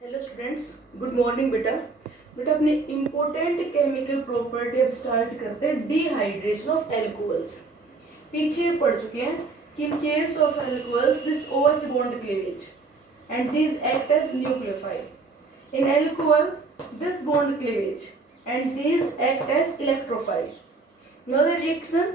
Hello students, good morning बेटा। बेटा अपने इम्पोर्टेंट केमिकल प्रॉपर्टी अब स्टार्ट करते हैं, डिहाइड्रेशन ऑफ एल्कोहल्स। पीछे पढ़ चुके हैं कि in case of alcohols this OH bond cleavage and this act as nucleophile. In alcohol this bond cleavage and this act as electrophile. Another reaction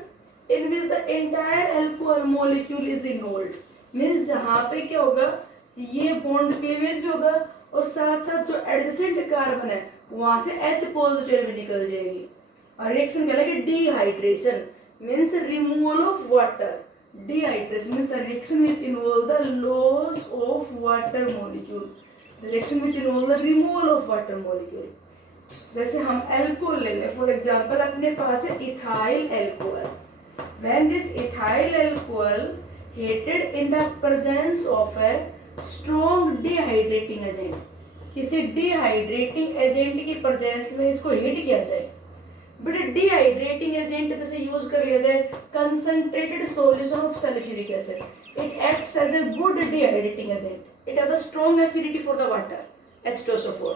in which the entire alcohol molecule is involved means जहाँ पे क्या होगा, ये bond cleavage भी होगा और साथ साथ जो एडजेसेंट कार्बन है वहां से H पॉजिटिव भी निकल जाएगी। और रिएक्शन क्या लगे, dehydration means removal of water. Dehydration means the reaction which involve the loss of water molecule, the reaction which involve the removal of water molecule. जैसे हम एल्कोहल ले लें, फॉर एग्जांपल अपने पास है ethyl alcohol. When this ethyl alcohol heated in the presence of a strong dehydrating agent, किसी dehydrating agent की presence में इसको हीट किया जाए। बट डिहाइड्रेटिंग एजेंट जैसे यूज कर लिया जाए concentrated solution of sulphuric acid, it acts as a good dehydrating agent, it has a strong affinity for the water H2SO4।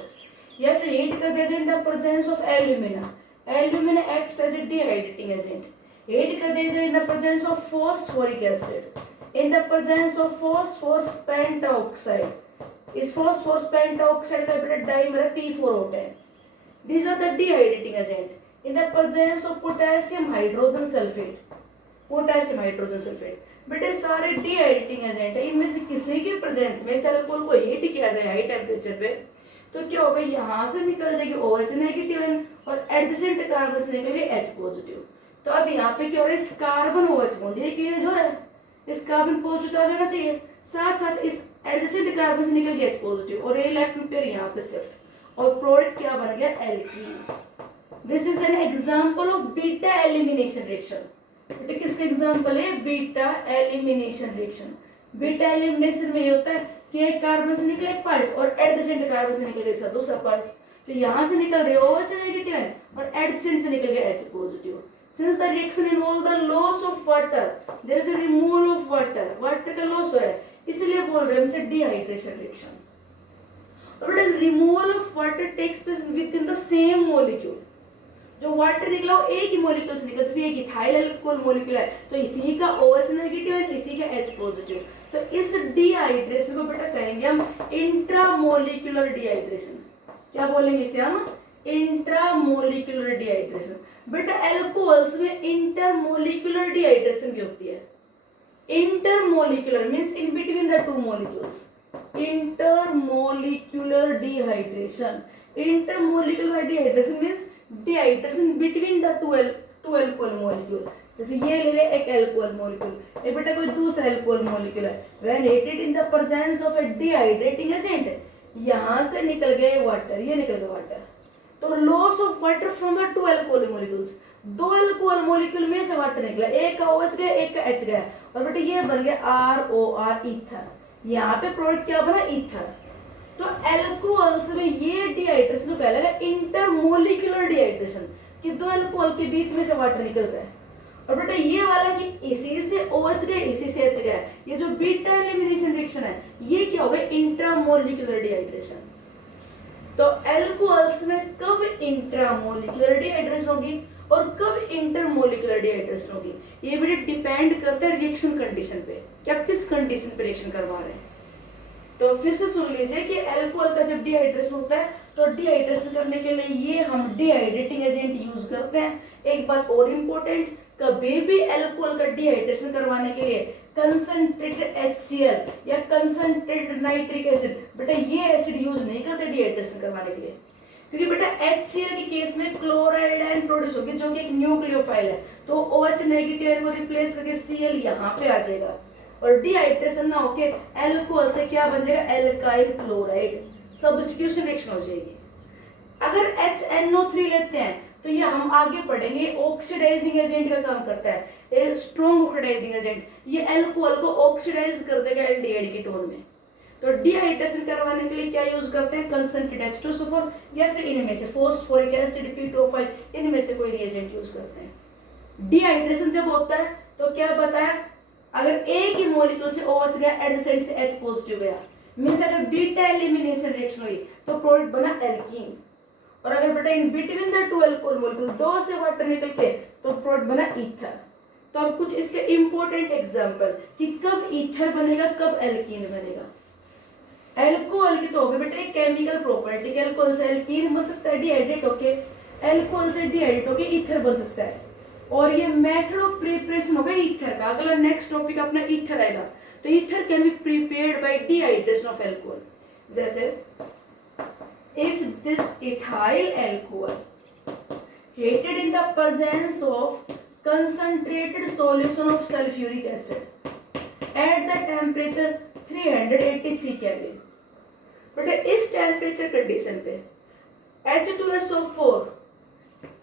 या फिर हीट कर दिया जाए in the presence of alumina, alumina acts as a dehydrating agent. Heat कर दिया जाए in the presence of phosphoric acid, in the presence of phosphorus pentoxide, इस phosphorus pentoxide का बेटा डाइमर P4 होता है। These are the dehydrating agent. In the presence of potassium hydrogen sulfate, potassium hydrogen sulfate, बेटे सारे dehydrating agent है। इनमें से किसी के प्रेजेंस में इस अल्कोहल को हीट किया जाए हाई टेम्परेचर पे तो क्या होगा, यहाँ से निकल जाएगी OH नेगेटिव और एडजेसेंट कार्बन से निकलेगी H पॉजिटिव। तो अब यहाँ पे क्या हो रहा है, इस कार्बन OH बॉन्ड ये क्लीवेज हो रहा है, इस कार्बन पॉजिटिव चार्ज होना चाहिए, साथ साथ इस एडजेसेंट कार्बन से निकल गया H पॉजिटिव और ये इलेक्ट्रॉन पेयर यहाँ पे शिफ्ट और प्रोडक्ट क्या बन गया, alkene. This is an example of beta elimination reaction. बेटा किसका एग्जांपल है, beta elimination reaction. Beta elimination में ये होता है कि एक कार्बन से निकले एक पार्ट और एडजेसेंट कार्बन से निकल गया दूसरा पार्ट। तो यहाँ से निकल रहे OH नेगेटिव और एडजेसेंट से निकल गया H positive. Since the reaction involve the loss of water, there is a removal of water. Water का loss हो रहा है, इसलिए बोल रहे हैं इसे dehydration reaction. और बेटा removal of water takes place within the same molecule. जो वाटर निकला वो एक ही मॉलिक्यूल से निकला, जैसे एक इथाइल अल्कोहल मॉलिक्यूल है तो इसी का OH नेगेटिव है, इसी का H पॉजिटिव। तो इस डिहाइड्रेशन को बेटा कहेंगे हम इंट्रामोलिक्यूलर डिहाइड्रेशन। क्या बोलेंगे इसे हम, इंट्रामोलिक्यूलर डिहाइड्रेशन। बेटा एल्कोहल्स में इंटरमोलिक्यूलर डिहाइड्रेशन भी होती है। Intermolecular means in between the two molecules, intermolecular dehydration. Intermolecular dehydration means dehydration between the two alcohol molecule. जैसे ये ले ले एक अल्कोहल मॉलिक्यूल, ये बेटा कोई दूसरा अल्कोहल मॉलिक्यूल है, when heated in the presence of A dehydrating agent, यहाँ से निकल गए वाटर, ये निकल गया वाटर। तो loss of water from the two alcohol molecules, दो अल्कोहल मॉलिक्यूल में से वाटर निकला, एक का OH गया एक का H गया और बेटा ये बन गया ROR ईथर। यहाँ पे प्रोडक्ट क्या बना, ईथर। तो एल्कोहल्स में ये डिहाइड्रेशन तो कहलाएगा इंटरमोलिक्यूलर डिहाइड्रेशन कि दो अल्कोहल के बीच में से वाटर निकल गया। और बेटा ये वाला कि इसी से OH गया इसी से H गया, ये जो बीटा एलिमिनेशन रिएक्शन है ये क्या होगा, इंट्रामोलिक्यूलर डिहाइड्रेशन। तो एल्कोहल्स में कब इंट्रामोलिक्यूलर डिहाइड्रेशन होगी और कब इंटरमोलिक्यूलर डिहाइड्रेशन होगी, ये भी डिपेंड करता है रिएक्शन कंडीशन पे कि आप किस कंडीशन पे रिएक्शन करवा रहे हैं। तो फिर से सुन लीजिए कि एल्कोहल का जब डिहाइड्रेशन होता है तो डिहाइड्रेशन करने के लिए ये हम डिहाइड्रेटिंग एजेंट यूज करते हैं। एक बात और इम्पोर्टेंट, कभी भी एल्कोहल का डिहाइड्रेशन करवाने के लिए कंसंट्रेटेड HCl या कंसंट्रेटेड नाइट्रिक एसिड, बेटा ये एसिड यूज नहीं करते डिहाइड्रेशन करवाने के लिए, क्योंकि बेटा HCl के केस में क्लोराइड आयन प्रोड्यूस होगी जो कि एक न्यूक्लियोफाइल है, तो OH नेगेटिव आयन को रिप्लेस करके Cl यहाँ पे आ जाएगा और डिहाइड्रेशन ना होके एल्कोहल से क्या बन जाएगा, एल्काइल क्लोराइड, सब्स्टिट्यूशन रिएक्शन हो जाएगी। अगर HNO3 लेते हैं तो ये हम आगे पढ़ेंगे ऑक्सीडाइजिंग एजेंट का काम करता है, ये स्ट्रॉन्ग ऑक्सीडाइजिंग एजेंट, ये एल्कोहल को ऑक्सीडाइज कर देगा एल्डिहाइड कीटोन में। तो डिहाइड्रेशन करवाने के लिए क्या यूज करते हैं, कंसंट्रेटेड H2SO4 या फिर इनमें से फॉस्फोरिक एसिड P2O5, इनमें से कोई रिएजेंट यूज करते हैं। डिहाइड्रेशन जब होता है तो क्या बताया, अगर एक ही मॉलिक्यूल से OH गया एडजेसेंट से H पॉजिटिव गया, मीन्स अगर बीटा एलिमिनेशन रिएक्शन हुई तो प्रोडक्ट बना एल्कीन, और अगर बेटा in between the two alcohol molecule दो से वाटर निकल के तो प्रोडक्ट बना ईथर। तो अब कुछ इसके इंपॉर्टेंट एग्जांपल कि कब ईथर बनेगा कब एल्कीन बनेगा। एल्कोहल की तो होगी बेटा एक केमिकल प्रॉपर्टी, एल्कोहल से एल्कीन बन सकता है डिहाइड्रेट होके, एल्कोहल से डिहाइड्रेट होके ईथर बन सकता है, और ये मेथड ऑफ प्रिपरेशन होगा ईथर का। अगला नेक्स्ट टॉपिक अपना ईथर आएगा। तो ether can be prepared by dehydration of alcohol. जैसे if this ethyl alcohol heated in the presence of concentrated solution of sulfuric acid at the temperature 383 Kelvin, बेटा इस temperature condition पे H2SO4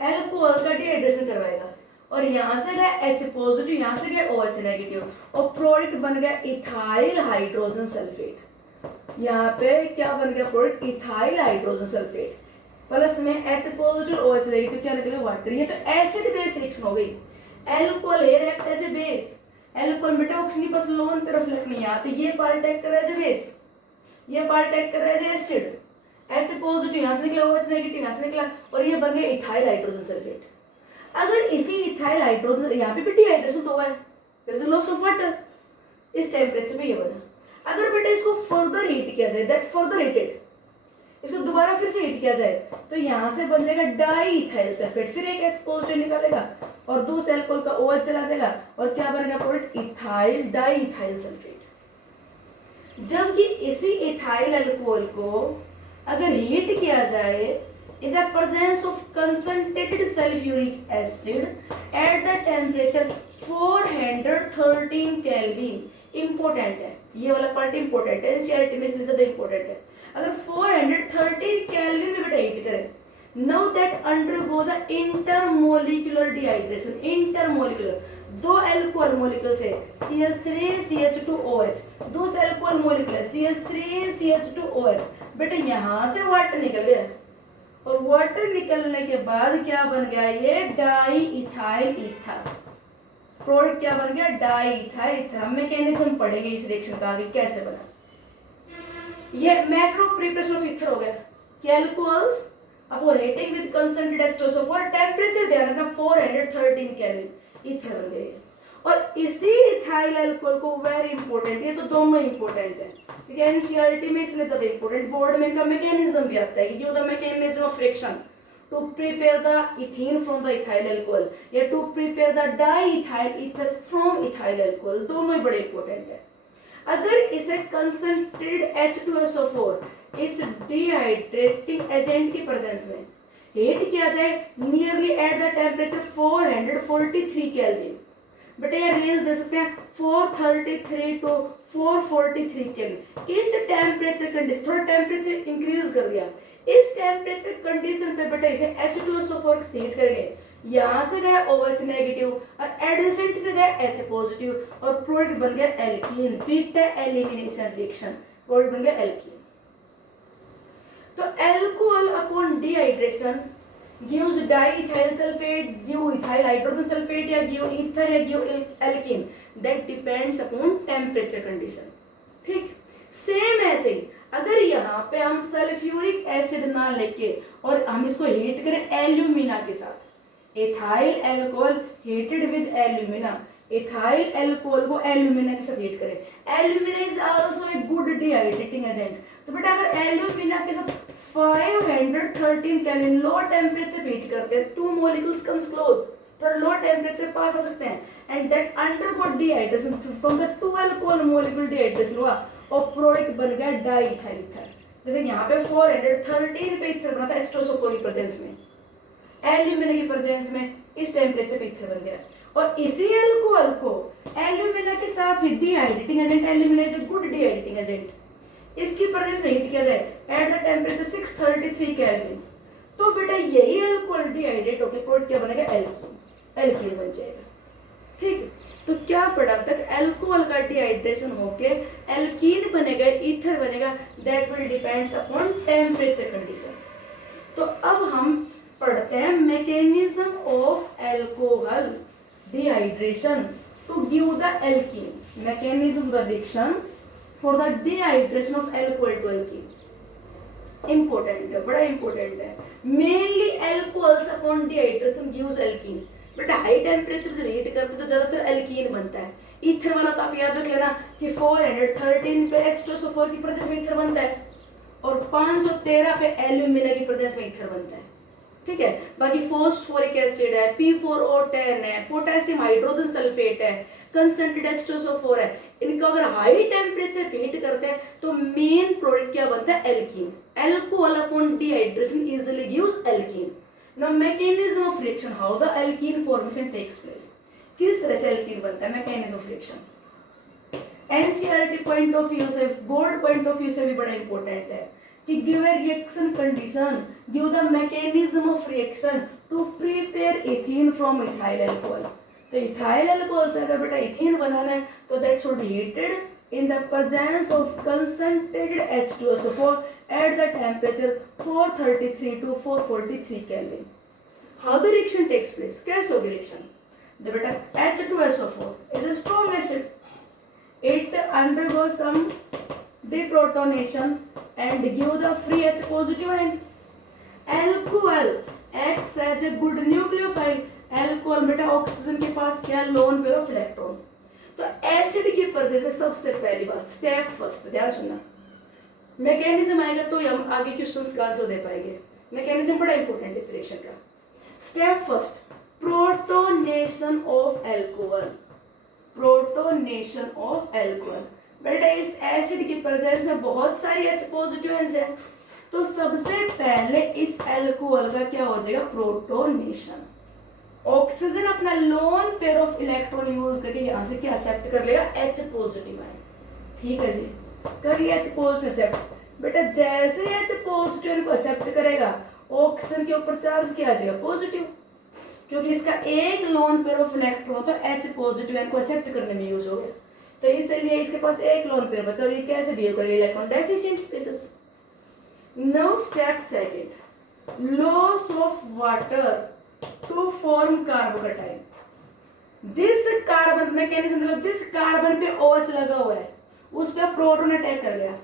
alcohol का dehydration करवाएगा, और यहाँ से गया H पॉजिटिव, यहाँ से गया OH नेगेटिव, और प्रोडक्ट बन गया इथाइल हाइड्रोजन सल्फेट। यहाँ पे क्या बन गया product ethyl hydrogen sulphate, plus में H पॉजिटिव OH नेगेटिव, क्या निकलेगा वाटर। ये तो एसिड बेस रिएक्शन हो गई। Alcohol here act as a base, alcohol बेटा ऑक्सीजन प्लस लोन पे रिफ्लेक्ट नहीं आता, ये पार्ट एक्ट कर रहा है एज ए बेस, ये पार्ट एक्ट कर रहा है as a acid. H positive यहाँ से निकला, OH नेगेटिव यहाँ से निकला, और ये बन गया इथाइल हाइड्रोजन सल्फेट। अगर इसी इथाइल हाइड्रोजन यहाँ पे भी डिहाइड्रेशन तो हुआ है, there is a loss of water, इस टेम्परेचर पे ये बना। अगर बेटा इसको फर्दर हीट किया जाए, दैट फर्दर हीटेड, इसको दोबारा फिर से हीट किया जाए तो यहाँ से बन जाएगा डाई इथाइल सल्फेट, फिर एक H पॉजिटिव निकालेगा और दूसरे एल्कोहल का OH चला जाएगा, और क्या बनेगा product ethyl di ethyl sulphate. जबकि इसी इथाइल अल्कोहल को अगर हीट किया जाए in the presence of concentrated sulphuric acid at the temperature 413 kelvin, important है ये वाला पार्ट, इंपॉर्टेंट है, एनसीईआरटी में इसलिए ज्यादा इंपॉर्टेंट है। अगर 413 केल्विन में बेटा हीट करें, now that undergo the intermolecular dehydration. Intermolecular, दो एल्कोहल मॉलिक्यूल से CH3 CH2OH, दूसरा एल्कोहल मॉलिक्यूल CH3 CH2OH, बेटा यहाँ से वाटर निकल गया, और वाटर निकलने के बाद क्या बन गया ये डाई इथाइल ईथर, प्रोडक्ट क्या बन गया डाई इथाइल ईथर। हम मैकेनिज्म पढ़ेंगे इस रिएक्शन का आगे कैसे बना। ये method of preparation of ether हो गया कि alcohols upon heating with concentrated H2SO4 temperature ध्यान रखना 413 केल्विन, ईथर बन गए। और इसी इथाइल अल्कोहल को वेरी इंपॉर्टेंट, ये तो दोनों इंपॉर्टेंट है क्योंकि एनसीईआरटी में इसलिए ज्यादा इंपॉर्टेंट, बोर्ड में इनका मैकेनिज्म भी आता है कि give the mechanism of friction to prepare the ethene from the ethyl alcohol या to prepare the diethyl ether from ethyl alcohol, दोनों ही बड़े इंपॉर्टेंट है। अगर इसे कंसंट्रेटेड H2SO4 इस डिहाइड्रेटिंग एजेंट की प्रेजेंस में हीट किया जाए nearly at the temperature 443 kelvin, बेटा ये रेंज दे सकते हैं 433 टू 443 केल्विन। इस टेम्परेचर कंडीशन, थोड़ा टेम्परेचर इंक्रीज कर दिया, इस टेम्परेचर कंडीशन पे बेटा इसे H2SO4 हीट करेंगे, यहाँ से गया OH नेगेटिव और एडजेसेंट से गया H पॉजिटिव, और प्रोडक्ट बन गया alkene, beta elimination reaction, product बन गया एल्कीन। तो alcohol upon dehydration gives diethyl sulphate, give ethyl hydrogen sulphate, या गिव ईथर या give alkene, that depends upon temperature condition. ठीक सेम ऐसे ही अगर यहाँ पे हम सल्फ्यूरिक एसिड ना लेके और हम इसको हीट करें एल्यूमिना के साथ, ethyl alcohol heated with alumina, ethyl alcohol को एल्यूमिना के साथ हीट करें, alumina is also a good dehydrating agent. तो बेटा अगर एल्यूमिना के साथ 513 केल्विन लो टेम्परेचर हीट करते हैं, टू मॉलिक्यूल्स कम्स क्लोज, तो लो टेम्परेचर पास आ सकते हैं, and that undergo dehydration from the two alcohol molecule dehydration हुआ और प्रोडक्ट बन गया डाइइथाइल ईथर। जैसे यहाँ पे 413 पे ईथर बना था H2SO4 की प्रेजेंस में, एल्यूमिना की प्रेजेंस में इस टेम्परेचर पे ईथर बन गया, और इसी अल्कोहल को एल्यूमिना के साथ ही dehydrating agent, alumina is a good dehydrating agent, इसकी प्रेजेंस में हीट किया जाए एट द टेम्परेचर 633 केल्विन, तो बेटा यही अल्कोहल डिहाइड्रेट होकर प्रोडक्ट क्या बनेगा एल्कीन, एल्कीन बन जाएगा। ठीक, तो क्या पढ़ा अब तक, एल्कोहल का डिहाइड्रेशन होके एल्कीन बनेगा, ईथर बनेगा, that will depends upon temperature condition. तो अब हम पढ़ते हैं mechanism of alcohol dehydration to give the alkene, mechanism the reaction for the dehydration of alcohol to alkene. Important है, बड़ा इंपॉर्टेंट है। Mainly alcohols upon dehydration gives alkene. But high temperature जब heat करते तो ज्यादातर एल्कीन बनता है। Ether वाला तो आप याद रख लेना कि 413 पे H2SO4 की प्रेजेंस में ईथर बनता है और 513 पे एल्यूमिना की प्रेजेंस में ईथर बनता है। ठीक है, बाकी फॉस्फोरिक एसिड है, P4O10 है, पोटेशियम हाइड्रोजन सल्फेट है, कंसंट्रेटेड H2SO4 है। इनका अगर हाई टेम्परेचर पे हीट करते हैं तो मेन प्रोडक्ट क्या बनता है? Alkene. Alcohol upon dehydration easily gives alkene. Now mechanism of reaction, how the alkene formation takes place. किस तरह से एल्कीन बनता है, mechanism of reaction. NCERT point of view से, बोर्ड पॉइंट ऑफ व्यू से भी बड़ा इंपॉर्टेंट है कि give a reaction condition, give the mechanism of reaction to prepare ethene from ethyl alcohol. तो इथाइल अल्कोहल से अगर बेटा इथीन बनाना है तो that should be heated in the presence of concentrated H2SO4 at the temperature 433 to 443 Kelvin. How the reaction takes place? कैसे होगी reaction? The beta H2SO4 is a strong acid. It undergoes some deprotonation and give the free H positive ion. Alcohol acts as a good nucleophile. Alcohol बेटा oxygen के पास क्या, lone pair of electron. तो acid की presence में सबसे पहली बात, step first, ध्यान सुनना। मैकेनिज्म आएगा तो हम आगे क्वेश्चंस का आंसर दे पाएंगे। मैकेनिज्म बड़ा इंपॉर्टेंट है इस रिएक्शन का। Step first, protonation of alcohol. Protonation of alcohol, बेटा इस एसिड की प्रेजेंस में बहुत सारी H पॉजिटिव है, तो सबसे पहले इस एल्कोहल का क्या हो जाएगा? प्रोटोनेशन। ऑक्सीजन अपना lone pair of electron use करके यहां से क्या एक्सेप्ट कर लेगा? H positive ion. ठीक है जी, कर लिया H पॉजिटिव एक्सेप्ट। बेटा जैसे H पॉजिटिव को एक्सेप्ट करेगा ऑक्सीजन के ऊपर चार्ज क्या आ जाएगा? पॉजिटिव, क्योंकि इसका एक लोन पेयर ऑफ इलेक्ट्रॉन तो H पॉजिटिव आयन को एक्सेप्ट करने में यूज हो गया, तो इसलिए इसके पास एक लोन पेयर बचा और ये कैसे बिहेव करेगा? Electron deficient species. Now step second, loss of water to form carbocation. जिस कार्बन मैकेनिज्म मतलब जिस कार्बन पे OH लगा हुआ है उस पे प्रोटॉन अटैक कर गया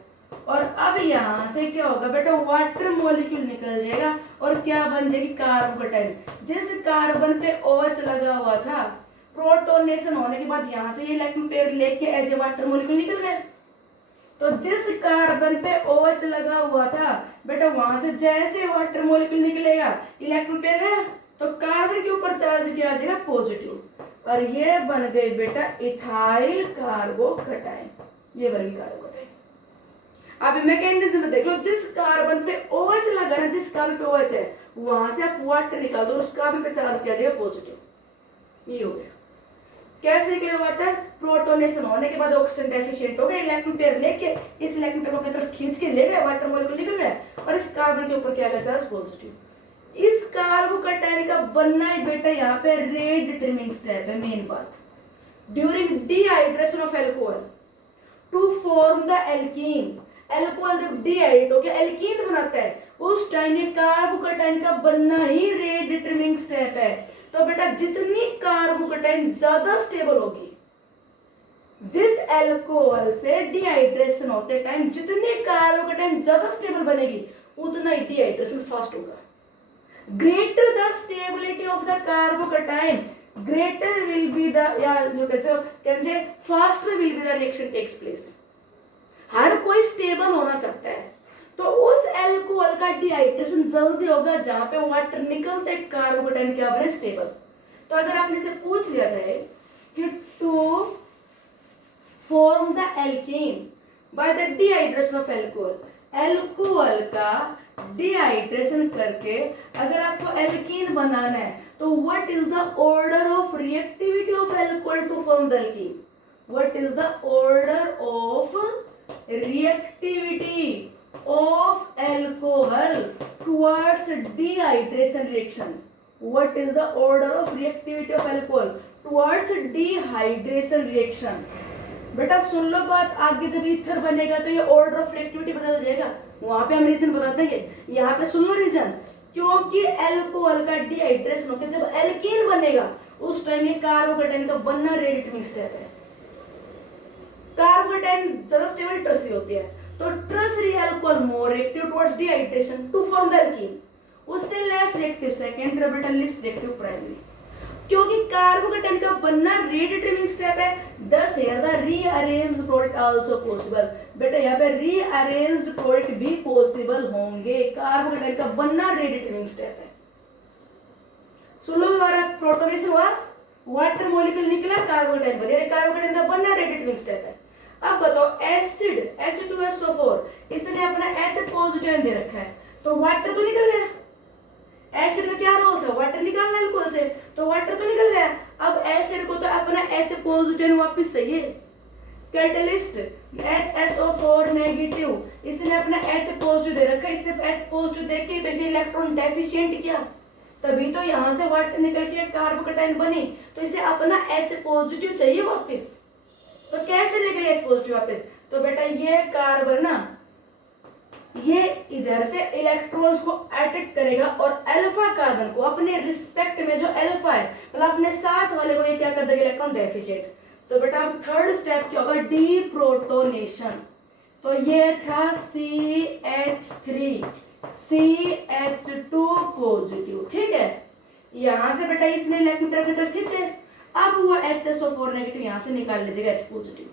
और अब यहां से क्या होगा बेटा? वाटर मॉलिक्यूल निकल जाएगा और क्या बन जाएगी? कार्बोकटाइन। जिस कार्बन पे OH लगा हुआ था, प्रोटोनेशन होने के बाद यहां से ये इलेक्ट्रॉन पेयर लेके एज ए वाटर मॉलिक्यूल निकल गया। तो जिस कार्बन पे OH लगा हुआ था बेटा वहां से जैसे वाटर मॉलिक्यूल निकलेगा, इलेक्ट्रॉन पेयर गया तो कार्बन के ऊपर चार्ज किया जाएगा पॉजिटिव और ये बन गई बेटा इथाइल कार्बोकटाइन। ये बन गई कार्बोकटाइन। अब मैकेनिज्म देख लो, जिस कार्बन पे OH लगा ना, जिस कार्बन पे OH है वहां से आप वाटर निकाल दो, उस कार्बन पे चार्ज किया जाएगा पॉजिटिव। ये हो गया। कैसे निकलेगा वाटर? प्रोटोनेशन होने के बाद ऑक्सीजन डेफिशिएंट हो गया, इलेक्ट्रॉन पेयर लेके इस इलेक्ट्रॉन पेयर को अपनी तरफ खींच के ले गए, वाटर मॉलिक्यूल निकल गया और इस कार्बन के ऊपर क्या गया? Charge positive. इस कार्बोकटाइन का बनना ही बेटा यहाँ पे रेट डिटरमिनिंग स्टेप है। मेन बात, during dehydration of alcohol to form the alkene. Alcohol जब डिहाइड्रेट होकर एल्कीन बनाता है उस टाइम ये कार्बोकटाइन का बनना ही रेट डिटरमिनिंग स्टेप है। तो बेटा जितनी कार्बोकटाइन ज्यादा स्टेबल होगी, जिस एल्कोहल से डिहाइड्रेशन होते टाइम जितनी कार्बोकटाइन ज्यादा स्टेबल बनेगी उतना ही डिहाइड्रेशन फास्ट होगा। Greater the stability of the carbocation, greater will be the, you can say faster will be the reaction takes place. हर कोई स्टेबल होना चाहता है तो उस एल्कोहल का डिहाइड्रेशन जल्दी होगा जहां पे वाटर निकलते कार्बोकटाइन क्या बने? स्टेबल। तो अगर आपने से पूछ लिया जाए कि to form the alkene by the dehydration of alcohol, alcohol का डिहाइड्रेशन करके अगर आपको एल्कीन बनाना है तो what is the order of reactivity of alcohol to form the alkene? What is the order of reactivity of alcohol towards dehydration reaction? What is the order of reactivity of alcohol towards dehydration reaction? बेटा सुन लो बात, आगे जब ether बनेगा तो ये order of reactivity बदल जाएगा, वहां पे हम रीजन बता देंगे। यहाँ पे सुन लो रीजन, क्योंकि एल्कोहल का डिहाइड्रेशन होकर जब एल्कीन बनेगा उस टाइम ये कार्बोकटाइन का बनना रेट डिटरमिनिंग स्टेप है। कार्बोकेटाइन ज्यादा स्टेबल ट्रसरी होती है, तो tertiary alcohol more reactive towards dehydration to form the alkene, उससे less reactive secondary but least reactive primary. क्योंकि कार्बोकेटाइन का बनना रेट डिटरमिनिंग स्टेप है, thus here the rearranged product also possible। बेटा यहाँ पे rearranged product भी पॉसिबल होंगे, कार्बोकेटाइन का बनना रेट डिटरमिनिंग स्टेप है। सुन लो दोबारा, प्रोटोनेशन हुआ, वाटर मॉलिक्यूल निकला, कार्बोकेटाइन बने, कार्बोकेटाइन का बनना रेट डिटरमिनिंग स्टेप है। अब बताओ एसिड H2SO4 इसने अपना H पॉजिटिव दे रखा है, तो वाटर तो निकल गया। एसिड का क्या रोल था, वाटर निकालना अल्कोहल से, तो वाटर तो निकल गया। अब एसिड को तो अपना H पॉजिटिव वापस चाहिए। कैटलिस्ट HSO4 नेगेटिव इसने अपना H पॉजिटिव दे रखा है, इसने H पॉजिटिव दे के वैसे इलेक्ट्रॉन डेफिशिएंट किया, तभी तो यहाँ से वाटर निकल के कार्बोकेटाइन बनी, तो इसे अपना H पॉजिटिव चाहिए वापस। तो कैसे लेकर H पॉजिटिव वापस, तो बेटा ये कार्बन ना ये इधर से इलेक्ट्रॉन्स को अट्रैक्ट करेगा और अल्फा कार्बन को अपने रिस्पेक्ट में जो अल्फा है मतलब अपने साथ वाले को ये क्या कर देगा, इलेक्ट्रॉन डेफिशिएंट। तो बेटा अब थर्ड स्टेप क्या होगा, डीप्रोटोनेशन। तो ये था CH3 CH2 पॉजिटिव, ठीक है। यहां से बेटा इसने इलेक्ट्रॉन तरफ खींचे, अब वो HSO4 नेगेटिव यहां से निकाल लीजिएगा H पॉजिटिव,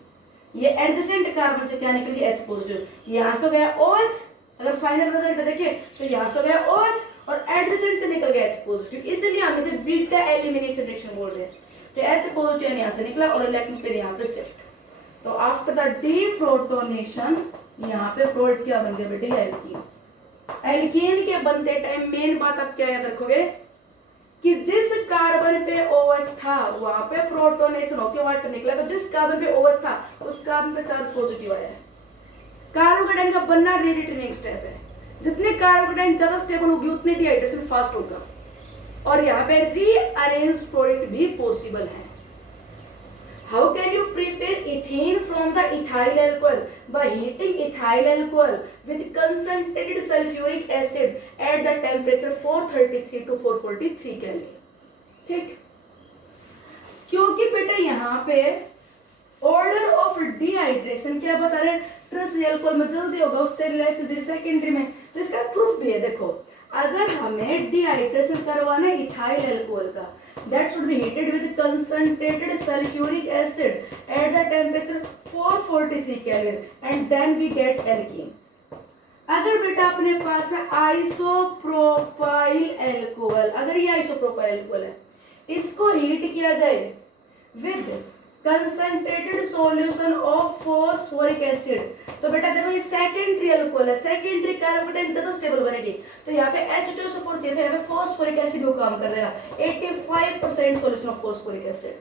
ये एडजेसेंट कार्बन से क्या निकल गया H पॉजिटिव, यहां से तो गया OH, अगर फाइनल रिजल्ट देखें तो यहां से तो गया OH और एडजेसेंट से निकल गया H पॉजिटिव, इसलिए हम इसे बीटा एलिमिनेशन रिएक्शन बोल रहे हैं। तो H पॉजिटिव यहां से निकला और इलेक्ट्रॉन फिर यहां पे शिफ्ट। तो आफ्टर द डीप्रोटोनेशन यहां पे प्रोडक्ट क्या बन गया बेटे, एल्कीन। एल्कीन के बनते टाइम मेन बात आप क्या याद रखोगे कि जिस कार्बन पे OH था वहां पे प्रोटोनेशन होकर वाटर निकला, तो जिस कार्बन पे OH था उस कार्बन पे चार्ज पॉजिटिव आया है। कार्बोकेटाइन का बनना रेट डिटरमिनिंग स्टेप है, जितने कार्बोकेटाइन ज्यादा स्टेबल होगी उतनी डिहाइड्रेशन फास्ट होगा, और यहाँ पे रीअरेंज्ड प्रोडक्ट भी पॉसिबल है। How can you prepare ethane from the ethyl alcohol? By heating ethyl alcohol with concentrated sulfuric acid at the temperature 433 to 443 Kelvin। ठीक, क्योंकि बेटा यहाँ पे ऑर्डर ऑफ डिहाइड्रेशन क्या बता रहे हैं, ट्रसरी अल्कोहल में जल्दी होगा उससे लेस सेकेंडरी में, तो इसका प्रूफ भी है। देखो अगर हमें डिहाइड्रेशन करवाना है इथाइल अल्कोहल का, that should be heated with concentrated sulfuric acid at the temperature 443 Kelvin and then we get alkene। अगर बेटा अपने पास है आइसोप्रोपाइल अल्कोहल, अगर ये आइसोप्रोपाइल अल्कोहल है, इसको हीट किया जाए with concentrated solution of phosphoric acid, तो बेटा देखो ये सेकेंडरी अल्कोहल है, सेकेंडरी कार्बोकेटाइन ज्यादा स्टेबल बनेगी, तो यहाँ पे H2SO4 चाहिए, यहाँ पे फॉस्फोरिक एसिड वो काम कर देगा, 85% सॉल्यूशन ऑफ फॉस्फोरिक एसिड।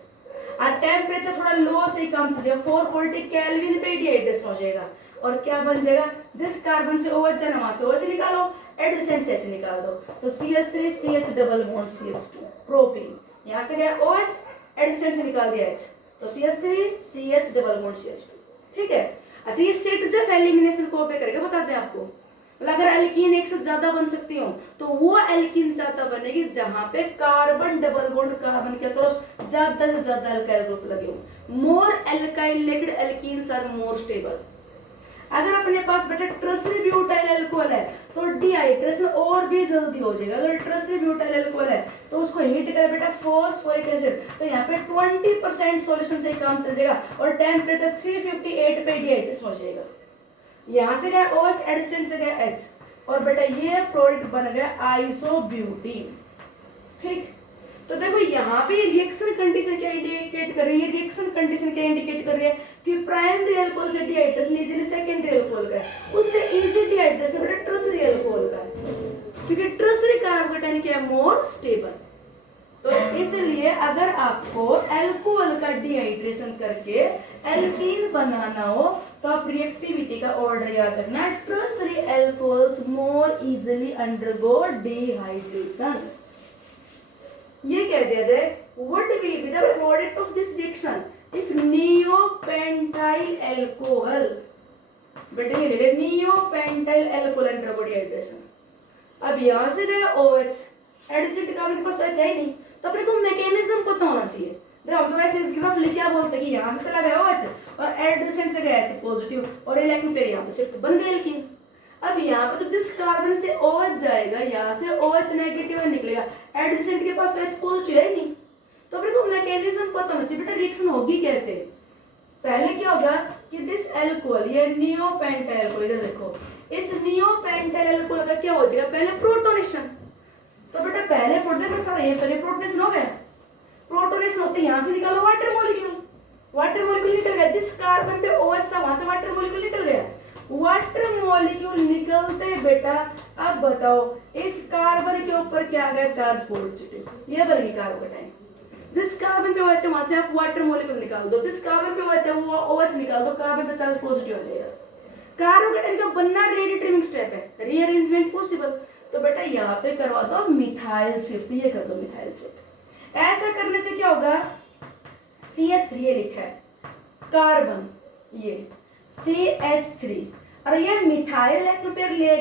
और टेम्परेचर थोड़ा लो से ही काम कर जाएगा, 440 केल्विन पे डिहाइड्रेशन हो जाएगा, और क्या बन जाएगा, जिस कार्बन से OH जाना वहां से OH निकालो, एडजेसेंट से H निकाल दो, तो CH3 CH double bond CH2 propene, यहाँ से गया OH, एडजेसेंट से निकाल दिया H, तो CH3 CH double bond CH2, ठीक है। अच्छा ये सेट जब एलिमिनेशन को पे करेगा बताते हैं आपको, मतलब अगर एल्कीन एक से ज्यादा बन सकती हो तो वो एल्कीन ज्यादा बनेगी जहां पे कार्बन डबल बॉन्ड कार्बन क्या करो ज्यादा से ज्यादा अल्काइल ग्रुप लगे हो, मोर अल्काइलेटेड एल्कीन्स आर मोर स्टेबल। अगर अपने पास बेटा ट्रसरी ब्यूटाइल अल्कोहल है तो डिहाइड्रेशन और भी जल्दी हो जाएगा। अगर ट्रसरी ब्यूटाइल अल्कोहल है तो उसको हीट करे बेटा फॉस्फोरिक एसिड, तो यहाँ पे 20% सॉल्यूशन से काम चल जाएगा और टेम्परेचर 358 पे डिहाइड्रेशन हो जाएगा। यहाँ से गया OH, एडजेसेंट से गया H, और बेटा ये प्रोडक्ट बन गया आइसोब्यूटीन। ठीक, तो देखो यहाँ पे रिएक्शन कंडीशन क्या इंडिकेट कर रही है, रिएक्शन कंडीशन क्या इंडिकेट कर रही है कि प्राइमरी अल्कोहल से डिहाइड्रेशन इजीली सेकेंडरी अल्कोहल का है, उससे इजी डिहाइड्रेशन बेटा ट्रसरी अल्कोहल का है, क्योंकि ट्रसरी कार्बोकेटाइन क्या है, मोर स्टेबल। तो इसलिए अगर आपको अल्कोहल का डिहाइड्रेशन करके एल्कीन बनाना हो तो आप रिएक्टिविटी का ऑर्डर याद रखना, tertiary alcohols more easily undergo dehydration. ये कह दिया जाए what will be the product of this reaction if neopentyl alcohol, बेटे ये ले ले neopentyl alcohol undergo dehydration। अब यहाँ से गया OH, एडजेसेंट कार्बन के पास तो H है ही नहीं, तो अपने को मैकेनिज्म पता होना चाहिए। तो हम तो वैसे रफली क्या बोलते हैं कि यहाँ से चला गया OH और एडजेसेंट से गया H पॉजिटिव और इलेक्ट्रॉन पेयर यहाँ पे शिफ्ट बन गया एल्कीन। अब यहाँ पे तो जिस कार्बन से OH जाएगा यहाँ से OH नेगेटिव निकलेगा, एडजेसेंट के पास तो H पॉजिटिव है नहीं, तो अपने को मैकेनिज्म पता होना चाहिए बेटा रिएक्शन होगी कैसे। पहले क्या होगा कि दिस एल्कोहल, ये नियोपेंटाइल एल्कोहल, इधर देखो इस नियोपेंटाइल एल्कोहल का क्या हो जाएगा पहले प्रोटोनेशन। तो बेटा पहले पढ़ते में सारा ये पहले प्रोटोनेशन हो गया, प्रोटोनेशन होते यहाँ से निकालो वाटर मॉलिक्यूल, वाटर मॉलिक्यूल निकल गया, जिस कार्बन पे OH था वहां से वाटर मॉलिक्यूल निकल गया, वाटर मॉलिक्यूल निकलते बेटा अब बताओ इस कार्बन के ऊपर क्या गया चार्ज पॉजिटिव, ये बनेगी कार्बोकेटाइन। जिस कार्बन पे OH है वहां से आप वाटर मॉलिक्यूल निकाल दो, जिस कार्बन पे OH है वो OH निकाल दो, कार्बन पे चार्ज पॉजिटिव आ जाएगा। कार्बोकेटाइन का बनना रेडी ट्रिमिंग स्टेप है, रीअरेंजमेंट पॉसिबल, तो बेटा यहाँ पे करवा दो मिथाइल शिफ्ट, ये कर दो मिथाइल शिफ्ट। ऐसा करने से क्या होगा CH3 ये लिखा है कार्बन, ये CH3 और ये मिथाइल इलेक्ट्रॉन पेयर ले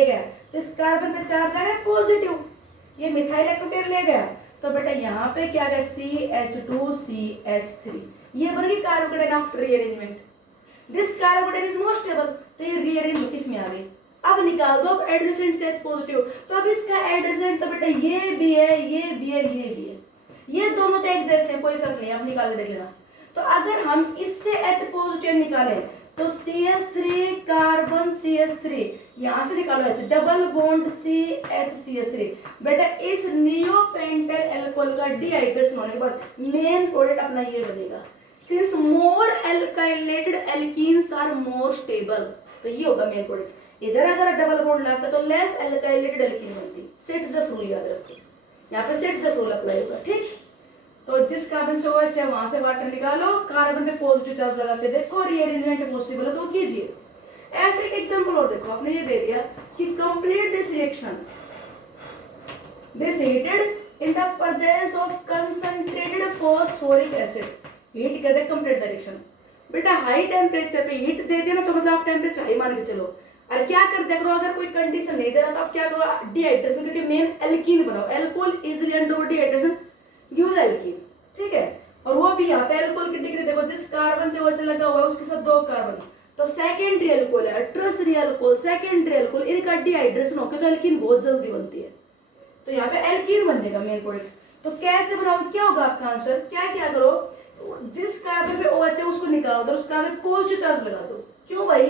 गया तो इस कार्बन पे चार्ज आ गया पॉजिटिव, ये मिथाइल इलेक्ट्रॉन पेयर ले गया तो बेटा यहाँ पे क्या गया CH2 CH3, ये बन गई carbocation after rearrangement. This carbocation is more stable, तो ये रीअरेंज किस में आ गई। अब निकाल दो अब एडजेसेंट से H पॉजिटिव, तो अब इसका एडजेसेंट तो बेटा ये भी है ये भी है ये भी है, ये दोनों तो एक जैसे हैं, कोई फर्क नहीं, अब निकाल के देख लेना। तो अगर हम इससे H पॉजिटिव निकालें तो CH3 कार्बन CH3, यहाँ से निकालो H, डबल बॉन्ड CH3। बेटा इस नियोपेंटाइल एल्कोहल का डिहाइड्रेशन होने के बाद मेन प्रोडक्ट अपना ये बनेगा, since more alkylated alkenes are more stable, तो ये होगा मेन प्रोडक्ट। इधर अगर डबल बॉन्ड लाता तो लेस एल्काइलेटेड एल्कीन बनती, सेट्स रूल याद रखो, यहाँ पे सेट्स रूल अप्लाई होगा, ठीक। तो जिस कार्बन से OH है वहां से वाटर निकालो, कार्बन पे पॉजिटिव चार्ज लगा के देखो रीअरेंजमेंट पॉसिबल है तो कीजिए। ऐसे एक एग्जांपल और देखो, आपने ये दे दिया कि complete this reaction, this heated in the presence of concentrated phosphoric acid, heat कर दे कंप्लीट द रिएक्शन। बेटा हाई टेम्परेचर पे हीट दे दिया ना तो मतलब आप टेम्परेचर हाई मान के चलो, और क्या करते करो अगर कोई कंडीशन नहीं दे रहा तो आप क्या करो डिहाइड्रेशन करके मेन एल्कीन बनाओ, alcohol easily undergo dehydration gives alkene, ठीक है। और वो भी यहाँ पे एल्कोहल की डिग्री देखो, जिस कार्बन से OH लगा हुआ है उसके साथ 2 कार्बन, तो सेकेंडरी एल्कोहल है, टर्शियरी एल्कोहल, सेकेंडरी एल्कोहल, इनका डिहाइड्रेशन होकर तो एल्कीन बहुत जल्दी बनती है, तो यहाँ पे एल्कीन बन जाएगा मेन प्रोडक्ट। तो कैसे बनाओगे, क्या होगा आपका आंसर, क्या करो जिस कार्बन पे OH है उसको निकाल दो, उस कार्बन पे पॉजिटिव चार्ज लगा दो। क्यों भाई,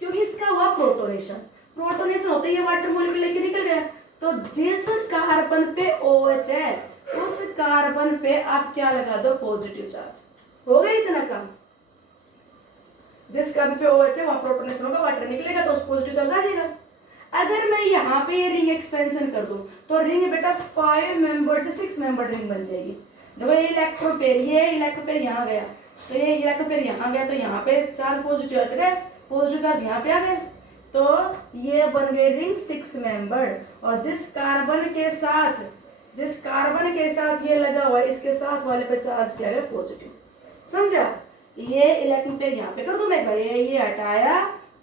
क्योंकि इसका हुआ प्रोटोनेशन, प्रोटोनेशन होता है ये वाटर मॉलिक्यूल लेके निकल गया, तो जिस कार्बन पे OH है उस कार्बन पे आप क्या लगा दो पॉजिटिव चार्ज, हो गया इतना काम। जिस कार्बन पे OH है वहां प्रोटोनेशन होगा, वाटर निकलेगा तो उस पॉजिटिव चार्ज आ जाएगा। अगर मैं यहाँ पे ये रिंग एक्सपेंशन कर दूं तो रिंग बेटा 5 मेंबर से 6 मेंबर रिंग बन जाएगी। देखो ये इलेक्ट्रॉन पेयर यहाँ गया, तो ये इलेक्ट्रॉन पेयर यहाँ गया, तो यहाँ पे चार्ज पॉजिटिव हट गए, पॉजिटिव चार्ज यहाँ पे आ गए, तो ये बन गई रिंग 6 मेंबर। और जिस कार्बन के साथ ये लगा हुआ है इसके साथ वाले पे चार्ज किया गया पॉजिटिव, समझा। ये इलेक्ट्रॉन पेयर यहाँ पे कर दूं मैं एक बार, ये हटाया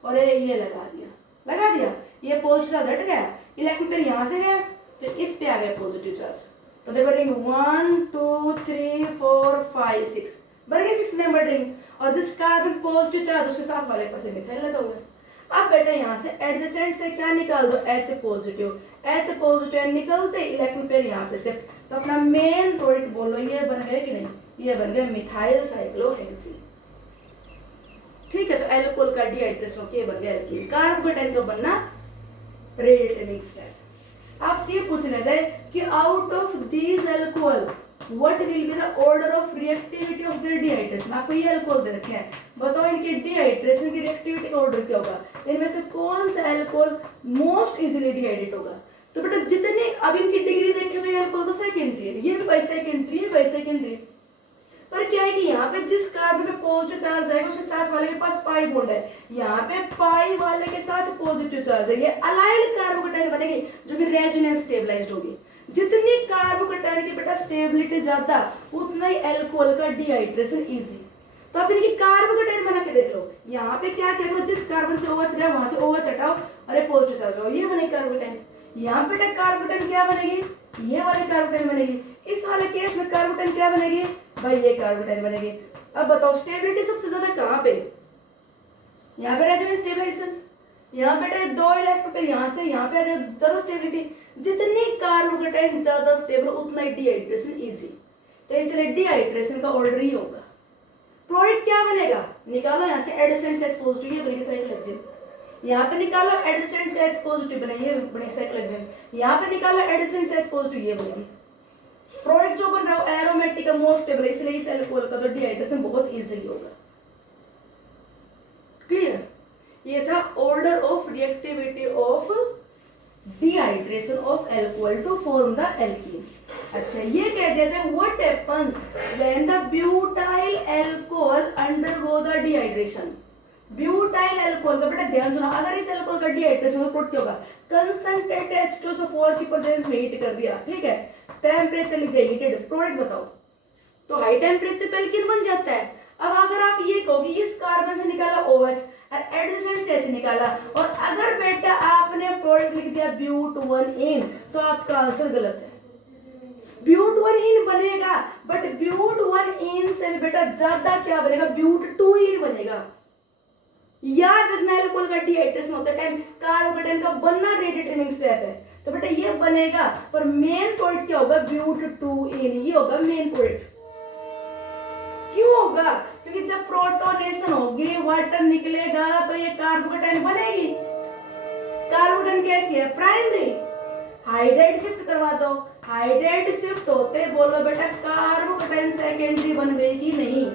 और ये लगा दिया, ये पॉजिटिव चार्ज हट गया, इलेक्ट्रॉन पेयर यहाँ से गया तो इस पे आ गया पॉजिटिव चार्ज। तो देखो रिंग 1 2 3 4 5 6 बन गई 6 मेंबर रिंग, और जिस कार्बन पॉजिटिव चार्ज उसके साथ वाले पर से मिथाइल लगा हुआ है। अब बेटा यहाँ से एडजेसेंट से क्या निकाल दो H पॉजिटिव निकलते इलेक्ट्रॉन पेयर यहाँ पे शिफ्ट, तो अपना मेन प्रोडक्ट बोलो ये बन गया कि नहीं, ये बन गया मिथाइल साइक्लोहेक्सीन, ठीक है। तो एल्कोहल का डिहाइड्रेशन होकर बन गया एल्कीन, कार्बोकेटाइन का बनना रेडियल स्टेप। आपसे ये पूछना जाए कि out of these alcohol what will be the order of reactivity of their dehydration, आपको ये अल्कोहल दे रखे हैं, बताओ इनके डिहाइड्रेशन की रिएक्टिविटी का ऑर्डर क्या होगा, इनमें से कौन सा अल्कोहल मोस्ट इजीली डिहाइड्रेट होगा। तो बेटा जितने अब इनकी डिग्री देखें तो ये अल्कोहल तो सेकेंडरी है, ये भी बाई सेकेंडरी, पर क्या है कि यहाँ पे जिस कार्बन पे पॉजिटिव चार्ज आएगा उसके साथ वाले के पास पाई बॉन्ड है, यहाँ पे पाई वाले के साथ पॉजिटिव चार्ज है, ये अलाइल कार्बोकेटाइन बनेगी जो कि रेजोनेंस स्टेबलाइज्ड होगी। जितनी कार्बोकेटाइन की बेटा स्टेबिलिटी ज्यादा उतना ही अल्कोहल का डिहाइड्रेशन इजी। तो आप इनकी कार्बोकेटाइन बना के देख लो, यहाँ पे क्या करो जिस कार्बन से OH गया वहां से OH हटाओ, अरे पॉजिटिव चार्ज हो, ये बने कार्बोकेटाइन। यहाँ पे कार्बोटन क्या बनेगी, ये वाली कार्बोटन बनेगी। इस वाले केस में कार्बोटन क्या बनेगी भाई, ये कार्बोटन बनेगी। अब बताओ स्टेबिलिटी सबसे ज्यादा कहाँ पे, यहाँ पे रह जाए स्टेबलाइजेशन, यहाँ पे 2 इलेक्ट्रॉन पे यहाँ से यहाँ पे आ जाए ज्यादा स्टेबिलिटी। जितनी कार्बोकेटाइन ज्यादा स्टेबल उतना ही डिहाइड्रेशन इजी, तो इसलिए डिहाइड्रेशन का ऑर्डर ही होगा। प्रोडक्ट क्या बनेगा, निकालो यहाँ से एडजेसेंट से H पॉजिटिव, ये बनेगी साइक्लोहेक्सेन। यहाँ पे निकालो एडजेसेंट से H पॉजिटिव बनेगी, ये बनेगी साइक्लोहेक्सेन। यहाँ पे निकालो एडजेसेंट से H पॉजिटिव, ये बनेगी। प्रोडक्ट जो बन रहा है एरोमेटिक का मोस्ट स्टेबल, इसलिए इस अल्कोहल का तो डिहाइड्रेशन बहुत इजीली होगा। क्लियर, ये था order of reactivity of dehydration of alcohol to form the alkene. अच्छा, ये कह दिया जाए what happens when the butyl alcohol undergo the dehydration. Butyl alcohol का बेटा ध्यान सुनो, अगर इस अल्कोहल का डिहाइड्रेशन तो क्या होगा, कंसंट्रेटेड H2SO4 की प्रेजेंस में हीट कर दिया, ठीक है, टेम्परेचर लिख दिया हीटेड, प्रोडक्ट बताओ, तो हाई टेम्परेचर पे एल्कीन बन जाता है। अब अगर आप ये कहोगे इस कार्बन से निकाला OH और एडजेसेंट से H निकाला, और अगर बेटा आपने प्रोडक्ट लिख दिया ब्यूट1इन, तो आपका आंसर गलत है। ब्यूट1इन बनेगा, बट ब्यूट1इन से भी बेटा ज्यादा क्या बनेगा, ब्यूट2इन बनेगा। याद रखना अल्कोहल का डिहाइड्रेशन होता है टाइम कार्बोकेटाइन का बनना रेट डिटरमिनिंग स्टेप है, तो बेटा ये बनेगा, पर मेन प्रोडक्ट क्या होगा, ब्यूट2इन, ये होगा मेन प्रोडक्ट। क्यों होगा, क्योंकि जब प्रोटोनेशन होगी वाटर निकलेगा तो ये कार्बोकेटाइन बनेगी। कार्बोकेटाइन कैसी है, प्राइमरी, हाइड्राइड शिफ्ट करवा दो, हाइड्राइड शिफ्ट होते बोलो बेटा कार्बोकेटाइन सेकेंडरी बन गई कि नहीं,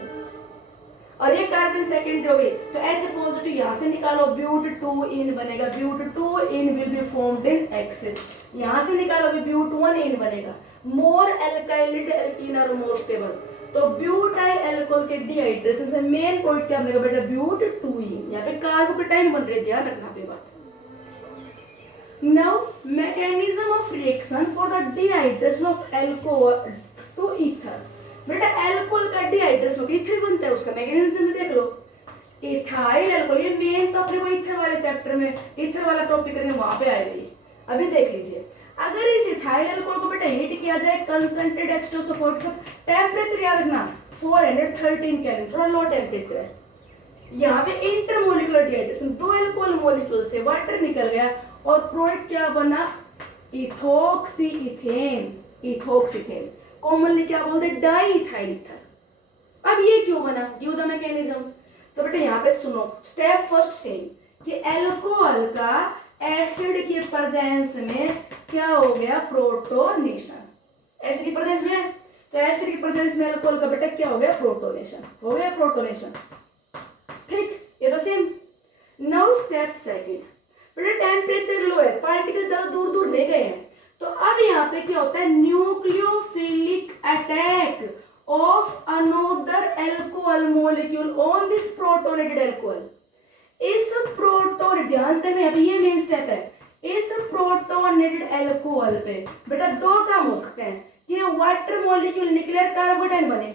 और ये कार्बन सेकेंडरी हो गई, तो H पॉजिटिव यहां से निकालो, ब्यूट2इन बनेगा, but two ene will be formed in excess, यहां से निकालोगे ब्यूट1इन बनेगा। More alkylated alkene are more stable, तो ब्यूटाइल अल्कोहल के डिहाइड्रेशन से मेन पॉइंट क्या बनेगा बेटा, ब्यूट2इन, यहाँ पे कार्बोकेटाइन बन रही है, ध्यान रखना पे बात। Now mechanism of reaction for the dehydration of alcohol to ether. बेटा अल्कोहल का डिहाइड्रेशन होकर ईथर बनता है, उसका मैकेनिज्म देख लो। इथाइल अल्कोहल, ये मेन तो अपने को ईथर वाले चैप्टर में ईथर वाला टॉपिक करके वहां पे आएगा, अभी देख लीजिए। अगर इस इथाइल अल्कोहल को बेटा हीट किया जाए कंसंट्रेटेड H2SO4 के साथ, टेम्परेचर याद रखना 413 केल्विन, थोड़ा लो टेम्परेचर है। यहाँ पे इंटरमोलिकुलर डिहाइड्रेशन, 2 अल्कोहल मॉलिक्यूल से वाटर निकल गया और प्रोडक्ट क्या बना, इथोक्सी इथेन, इथोक्सीथेन, कॉमनली क्या बोलते हैं, डाईइथाइल ईथर। अब ये क्यों बना, गिव द मैकेनिज्म, तो बेटा यहाँ पे सुनो, स्टेप फर्स्ट सेम कि अल्कोहल का एसिड की प्रेजेंस में क्या हो गया, प्रोटोनेशन। एसिड की प्रेजेंस में, तो एसिड की प्रेजेंस में अल्कोहल का बेटा क्या हो गया, प्रोटोनेशन हो गया, प्रोटोनेशन, ठीक, ये तो सेम। नाउ स्टेप सेकंड, बेटा टेम्परेचर लो है, पार्टिकल ज्यादा दूर दूर ले गए हैं, तो अब यहाँ पे क्या होता है, nucleophilic attack of another alcohol molecule on this protonated alcohol. इस प्रोटोन, ध्यान से देखना, ये मेन स्टेप है, इस प्रोटोनेटेड अल्कोहल पे बेटा 2 काम हो सकते हैं, कि वाटर मॉलिक्यूल निकले कार्बोकेटाइन बने,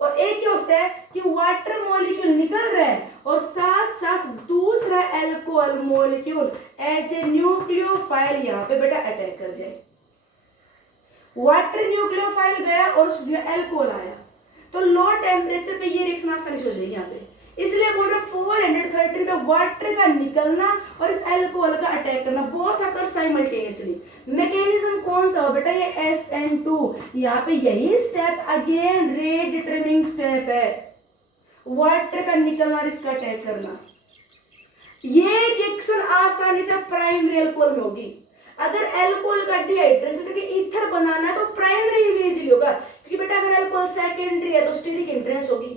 और एक क्या होता है कि वाटर मॉलिक्यूल निकल रहा है और साथ साथ दूसरा alcohol molecule as a nucleophile यहाँ पे बेटा अटैक कर जाए। वाटर न्यूक्लियोफाइल गया और उस जगह अल्कोहल आया, तो लो टेम्परेचर पे ये रिएक्शन आसानी से हो जाएगी यहाँ पे, इसलिए बोल रहे 413 पे वाटर का निकलना और इस अल्कोहल का अटैक करना, बोथ अकर साइमल्टेनियसली। मैकेनिज्म कौन सा हो बेटा, ये SN2, यहाँ पे यही step again rate determining step है, वाटर का निकलना और इसका अटैक करना। ये रिएक्शन आसानी से प्राइमरी अल्कोहल में होगी। अगर अल्कोहल का डिहाइड्रेशन करके ईथर बनाना है तो प्राइमरी इजीली होगा, क्योंकि बेटा अगर अल्कोहल सेकेंडरी है तो स्टीरिक एंट्रेंस होगी,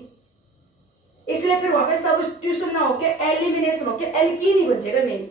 इसलिए फिर वहां पे सब्स्टिट्यूशन ना होके एलिमिनेशन होके एल्कीन ही बन जाएगा मेन।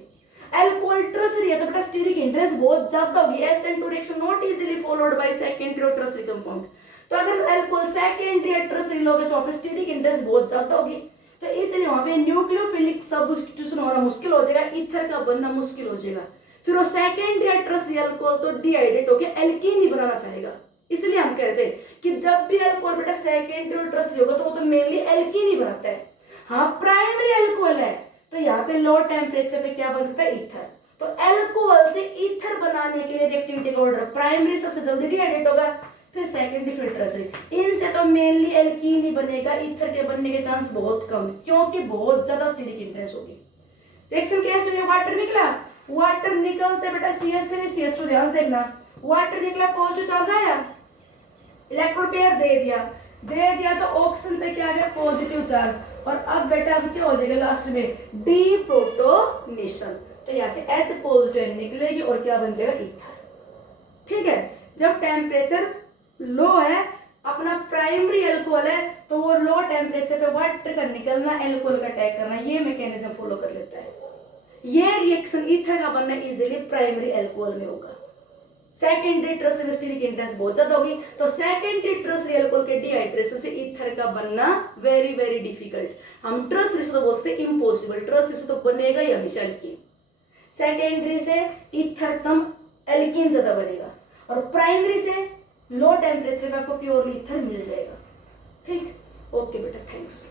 अल्कोहल टर्सरी है तो बेटा स्टीरिक एंट्रेंस बहुत ज्यादा होगी, SN2 reaction not easily followed by secondary और टर्सरी कंपाउंड। तो अगर अल्कोहल सेकेंडरी या टर्सरी लोगे तो वहां पे स्टीरिक एंट्रेंस बहुत ज्यादा होगी, तो इसलिए वहां पे न्यूक्लियोफिलिक सब्स्टिट्यूशन होना मुश्किल हो जाएगा, ईथर का बनना मुश्किल हो जाएगा, फिर वो सेकेंडरी या टर्सरी अल्कोहल तो डिहाइड्रेट होके एल्कीन ही बनाना चाहेगा। इसलिए हम कहते हैं कि जब भी अल्कोहल बेटा सेकेंडरी और टर्सरी होगा तो वो तो मेनली एल्कीन ही बनाता है। हाँ प्राइमरी अल्कोहल है तो यहाँ पे लो टेम्परेचर पे क्या बन सकता है, ईथर। तो अल्कोहल से ईथर बनाने बनाने के लिए रिएक्टिविटी का ऑर्डर, प्राइमरी सबसे जल्दी डिहाइड्रेट होगा, फिर सेकेंडरी, फिर टर्सरी। इनसे तो मेनली एल्कीन ही बनेगा, ईथर के बनने के चांस बहुत कम, क्योंकि बहुत ज्यादा स्टिरिक इंटेंस होगी। रिएक्शन कैसे हुई? वाटर निकला, वाटर निकलते बेटा CH3 CH2, ध्यान से देखना, वाटर निकला, पॉजिटिव चार्ज आया, इलेक्ट्रॉन पेयर दे दिया तो ऑक्सीजन पे क्या आ गया? Positive charge. और अब बेटा अब क्या हो जाएगा लास्ट में? D protonation. तो यहाँ से H पॉजिटिव निकलेगी और क्या बन जाएगा? ईथर। ठीक है, जब टेम्परेचर लो है, अपना प्राइमरी एल्कोहल है, तो वो लो टेम्परेचर पे वाटर का निकलना, एल्कोहल का अटैक करना, ये मैकेनिज्म फॉलो कर लेता है। ये रिएक्शन ईथर का बनना इजीली प्राइमरी एल्कोहल में होगा। सेकेंडरी टर्सरी स्टिरिक इंटेंस बहुत ज्यादा होगी, तो सेकेंडरी टर्सरी एल्कोहल के डिहाइड्रेशन से ईथर का बनना वेरी वेरी डिफिकल्ट। हम टर्सरी से तो बोल सकते इम्पॉसिबल, टर्सरी से तो बनेगा ही हमेशा एल्कीन, सेकेंडरी से ईथर कम, एल्कीन ज्यादा बनेगा, और प्राइमरी से लो टेम्परेचर पे आपको प्योरली ईथर मिल जाएगा। ठीक, ओके बेटा, थैंक्स।